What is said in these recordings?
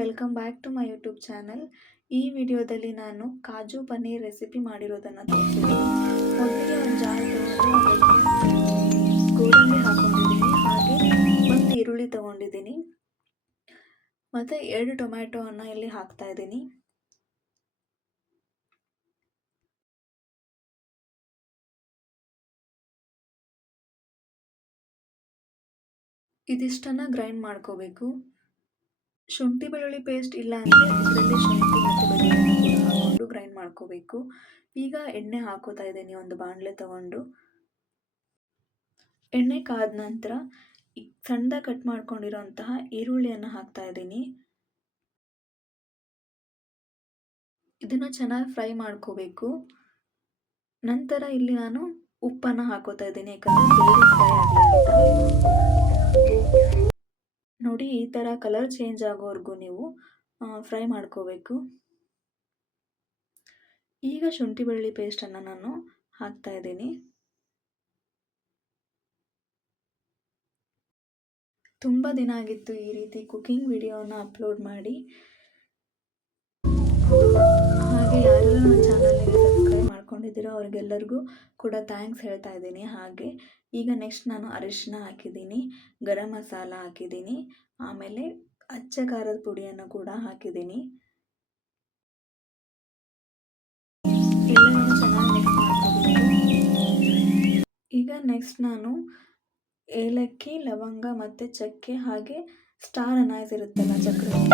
Welcome back to my YouTube channel. ಈ ವಿಡಿಯೋದಲ್ಲಿ ನಾನು ಕಾಜು ಪನ್ನೀರ್ ರೆಸಿಪಿ ಮಾಡಿರೋದನ್ನು ತೋರಿಸ್ತಿದ್ದೀನಿ. ಮೊದಲಿಗೆ ಒಂದು ಜಾರ್ ತೊಗೊಂಡು ಅದಕ್ಕೆ ಗೋಡಂಬಿ ಹಾಕ್ಕೊಂಡಿದ್ದೀನಿ, ಹಾಗೆ ಒಂದು ಈರುಳ್ಳಿ ತೊಗೊಂಡಿದ್ದೀನಿ ಮತ್ತು 2 ಟೊಮ್ಯಾಟೋವನ್ನು ಇಲ್ಲಿ ಹಾಕ್ತಾ ಇದ್ದೀನಿ. ಇದಿಷ್ಟನ್ನು ಗ್ರೈಂಡ್ ಮಾಡ್ಕೋಬೇಕು. ಶುಂಠಿ ಬೆಳ್ಳುಳ್ಳಿ ಪೇಸ್ಟ್ ಇಲ್ಲ ಅಂದರೆ ಇದರಲ್ಲಿ ಶುಂಠಿ ಮತ್ತು ಬೆಳ್ಳುಳ್ಳಿನ ಕೂಡ ಹಾಕ್ಕೊಂಡು ಗ್ರೈಂಡ್ ಮಾಡ್ಕೋಬೇಕು. ಈಗ ಎಣ್ಣೆ ಹಾಕೋತಾ ಇದ್ದೀನಿ, ಒಂದು ಬಾಣಲೆ ತಗೊಂಡು. ಎಣ್ಣೆ ಕಾದ ನಂತರ ಸಣ್ಣದಾಗಿ ಕಟ್ ಮಾಡ್ಕೊಂಡಿರೋಂತಹ ಈರುಳ್ಳಿಯನ್ನು ಹಾಕ್ತಾ ಇದ್ದೀನಿ. ಇದನ್ನು ಚೆನ್ನಾಗಿ ಫ್ರೈ ಮಾಡ್ಕೋಬೇಕು. ನಂತರ ಇಲ್ಲಿ ನಾನು ಉಪ್ಪನ್ನು ಹಾಕೋತಾ ಇದ್ದೀನಿ, ಯಾಕಂದರೆ ಬೇಗ ಫ್ರೈ ಆಗಲಿ ಅಂತ. ನೋಡಿ, ಈ ಥರ ಕಲರ್ ಚೇಂಜ್ ಆಗೋವರೆಗೂ ನೀವು ಫ್ರೈ ಮಾಡ್ಕೋಬೇಕು. ಈಗ ಶುಂಠಿ ಬೆಳ್ಳುಳ್ಳಿ ಪೇಸ್ಟನ್ನು ನಾನು ಹಾಕ್ತಾ ಇದ್ದೀನಿ. ತುಂಬ ದಿನ ಆಗಿತ್ತು ಈ ರೀತಿ ಕುಕಿಂಗ್ ವಿಡಿಯೋನ ಅಪ್ಲೋಡ್ ಮಾಡಿ. ಹಾಗೆ ಯಾರೆಲ್ಲ ನನ್ನ ಚಾನಲ್ಗೆ ಸಬ್ಸ್ಕ್ರೈಬ್ ಮಾಡ್ಕೊಂಡಿದ್ದೀರೋ ಅವ್ರಿಗೆಲ್ಲರಿಗೂ ಕೂಡ ಥ್ಯಾಂಕ್ಸ್ ಹೇಳ್ತಾ ಇದ್ದೀನಿ. ಹಾಗೆ ಈಗ ನೆಕ್ಸ್ಟ್ ನಾನು ಅರಿಶಿನ ಹಾಕಿದ್ದೀನಿ, ಗರಂ ಮಸಾಲ ಹಾಕಿದ್ದೀನಿ, ಆಮೇಲೆ ಅಚ್ಚ ಖಾರದ ಪುಡಿಯನ್ನು ಕೂಡ ಹಾಕಿದ್ದೀನಿ. ಎಲ್ಲವನ್ನು ಚೆನ್ನಾಗಿ ಮಿಕ್ಸ್ ಮಾಡ್ಕೋಬೇಕು. ಈಗ ನೆಕ್ಸ್ಟ್ ನಾನು ಏಲಕ್ಕಿ, ಲವಂಗ ಮತ್ತು ಚಕ್ಕೆ, ಹಾಗೆ ಸ್ಟಾರ್ ಅನೈಸ್ ಇರುತ್ತಲ್ಲ, ಚಕ್ರವರ್ತಿ,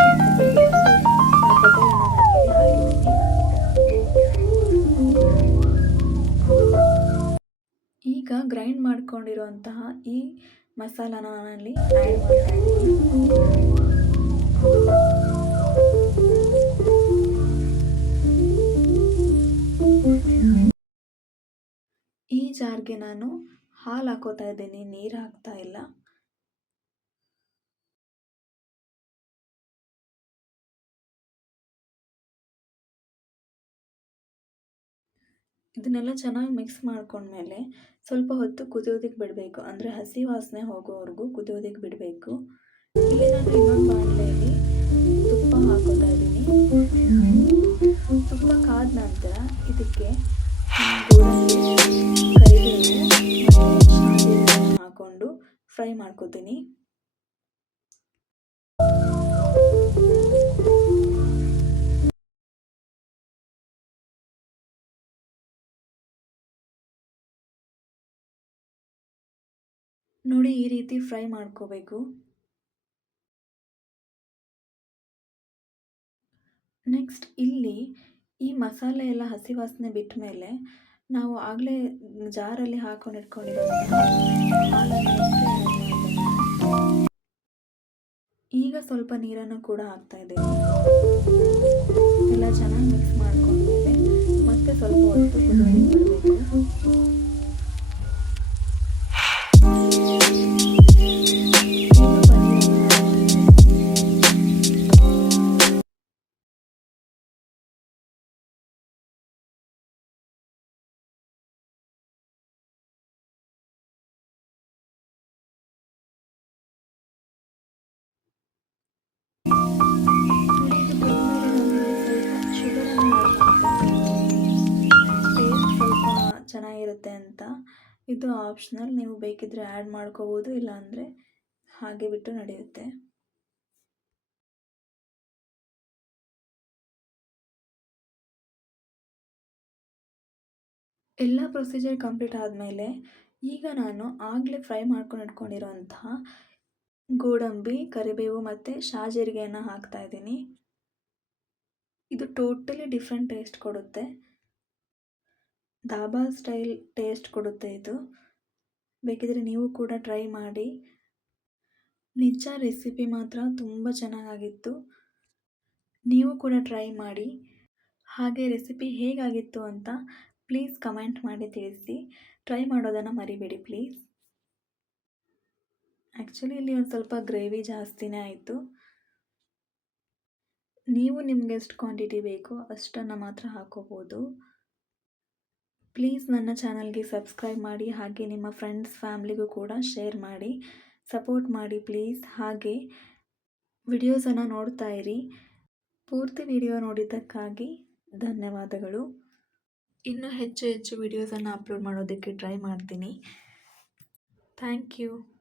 ಈಗ ಗ್ರೈಂಡ್ ಮಾಡ್ಕೊಂಡಿರುವಂತಹ ಈ ಮಸಾಲಾನ ನಾನಲ್ಲಿ ಆ್ಯಡ್ ಮಾಡ್ತಾ ಇದ್ದೀನಿ. ಈ ಜಾರ್ಗೆ ನಾನು ಹಾಲು ಹಾಕೋತಾ ಇದ್ದೀನಿ, ನೀರು ಹಾಕ್ತಾ ಇಲ್ಲ. ಇದನ್ನೆಲ್ಲ ಚೆನ್ನಾಗಿ ಮಿಕ್ಸ್ ಮಾಡ್ಕೊಂಡ್ಮೇಲೆ ಸ್ವಲ್ಪ ಹೊತ್ತು ಕುದಿಯೋದಕ್ಕೆ ಬಿಡಬೇಕು, ಅಂದರೆ ಹಸಿ ವಾಸನೆ ಹೋಗೋವರೆಗೂ ಕುದಿಯೋದಕ್ಕೆ ಬಿಡಬೇಕು. ಇಲ್ಲಿ ನಾನು ಇನ್ನೊಂದು ಬಾಣಲೆಯಲ್ಲಿ ತುಪ್ಪ ಹಾಕೋತಾ ಇದ್ದೀನಿ. ತುಪ್ಪ ಕಾದ ನಂತರ ಇದಕ್ಕೆ ಗೋಡಂಬಿ, ಕರಿಬೇವು ಮತ್ತು ಶಾವಿಗೆ ಹಾಕ್ಕೊಂಡು ಫ್ರೈ ಮಾಡ್ಕೋತೀನಿ. ನೋಡಿ, ಈ ರೀತಿ ಫ್ರೈ ಮಾಡ್ಕೋಬೇಕು. ನೆಕ್ಸ್ಟ್ ಇಲ್ಲಿ ಈ ಮಸಾಲೆ ಎಲ್ಲ ಹಸಿ ವಾಸನೆ ಬಿಟ್ಟ ಮೇಲೆ ನಾವು ಆಗಲೇ ಜಾರಲ್ಲಿ ಹಾಕೊಂಡು ಇಟ್ಕೊಂಡಿರೋಂಥ ಈಗ ಸ್ವಲ್ಪ ನೀರನ್ನು ಕೂಡ ಹಾಕ್ತಾ ಇದ್ದೀನಿ. ಎಲ್ಲ ಚೆನ್ನಾಗಿ ಮಿಕ್ಸ್ ಮಾಡ್ಕೊಂಡ್ಮೇಲೆ ಮತ್ತೆ ಸ್ವಲ್ಪ ಹೊತ್ತು ಕುದಿಯೋದಕ್ಕೆ ಬಿಡಬೇಕು. ಚೆನ್ನಾಗಿರುತ್ತೆ ಅಂತ. ಇದು ಆಪ್ಷನಲ್, ನೀವು ಬೇಕಿದ್ರೆ ಆ್ಯಡ್ ಮಾಡ್ಕೋಬೋದು, ಇಲ್ಲಾಂದರೆ ಹಾಗೆ ಬಿಟ್ಟು ನಡೆಯುತ್ತೆ. ಎಲ್ಲ ಪ್ರೊಸೀಜರ್ ಕಂಪ್ಲೀಟ್ ಆದಮೇಲೆ ಈಗ ನಾನು ಆಗಲೇ ಫ್ರೈ ಮಾಡ್ಕೊಂಡು ಇಟ್ಕೊಂಡಿರೋಂತಹ ಗೋಡಂಬಿ, ಕರಿಬೇವು ಮತ್ತು ಶಾಜೀರಿಗೆಯನ್ನು ಹಾಕ್ತಾ ಇದ್ದೀನಿ. ಇದು ಟೋಟಲಿ ಡಿಫ್ರೆಂಟ್ ಟೇಸ್ಟ್ ಕೊಡುತ್ತೆ, ಧಾಬಾ ಸ್ಟೈಲ್ ಟೇಸ್ಟ್ ಕೊಡುತ್ತೆ ಇದು. ಬೇಕಿದ್ರೆ ನೀವು ಕೂಡ ಟ್ರೈ ಮಾಡಿ. ನಿಜ ರೆಸಿಪಿ ಮಾತ್ರ ತುಂಬ ಚೆನ್ನಾಗಿತ್ತು, ನೀವು ಕೂಡ ಟ್ರೈ ಮಾಡಿ. ಹಾಗೆ ರೆಸಿಪಿ ಹೇಗಾಗಿತ್ತು ಅಂತ ಪ್ಲೀಸ್ ಕಮೆಂಟ್ ಮಾಡಿ ತಿಳಿಸಿ. ಟ್ರೈ ಮಾಡೋದನ್ನು ಮರಿಬೇಡಿ ಪ್ಲೀಸ್. ಆ್ಯಕ್ಚುಲಿ ಇಲ್ಲಿ ಒಂದು ಸ್ವಲ್ಪ ಗ್ರೇವಿ ಜಾಸ್ತಿನೇ ಆಯಿತು. ನೀವು ನಿಮ್ಗೆ ಎಷ್ಟು ಕ್ವಾಂಟಿಟಿ ಬೇಕೋ ಅಷ್ಟನ್ನು ಮಾತ್ರ ಹಾಕೋಬೋದು. ಪ್ಲೀಸ್ ನನ್ನ ಚಾನಲ್ಗೆ ಸಬ್ಸ್ಕ್ರೈಬ್ ಮಾಡಿ, ಹಾಗೆ ನಿಮ್ಮ ಫ್ರೆಂಡ್ಸ್ ಫ್ಯಾಮ್ಲಿಗೂ ಕೂಡ ಶೇರ್ ಮಾಡಿ, ಸಪೋರ್ಟ್ ಮಾಡಿ ಪ್ಲೀಸ್. ಹಾಗೆ ವಿಡಿಯೋಸನ್ನು ನೋಡ್ತಾ ಇರಿ. ಪೂರ್ತಿ ವಿಡಿಯೋ ನೋಡಿದ್ದಕ್ಕಾಗಿ ಧನ್ಯವಾದಗಳು. ಇನ್ನೂ ಹೆಚ್ಚು ಹೆಚ್ಚು ವಿಡಿಯೋಸನ್ನು ಅಪ್ಲೋಡ್ ಮಾಡೋದಕ್ಕೆ ಟ್ರೈ ಮಾಡ್ತೀನಿ. Thank you.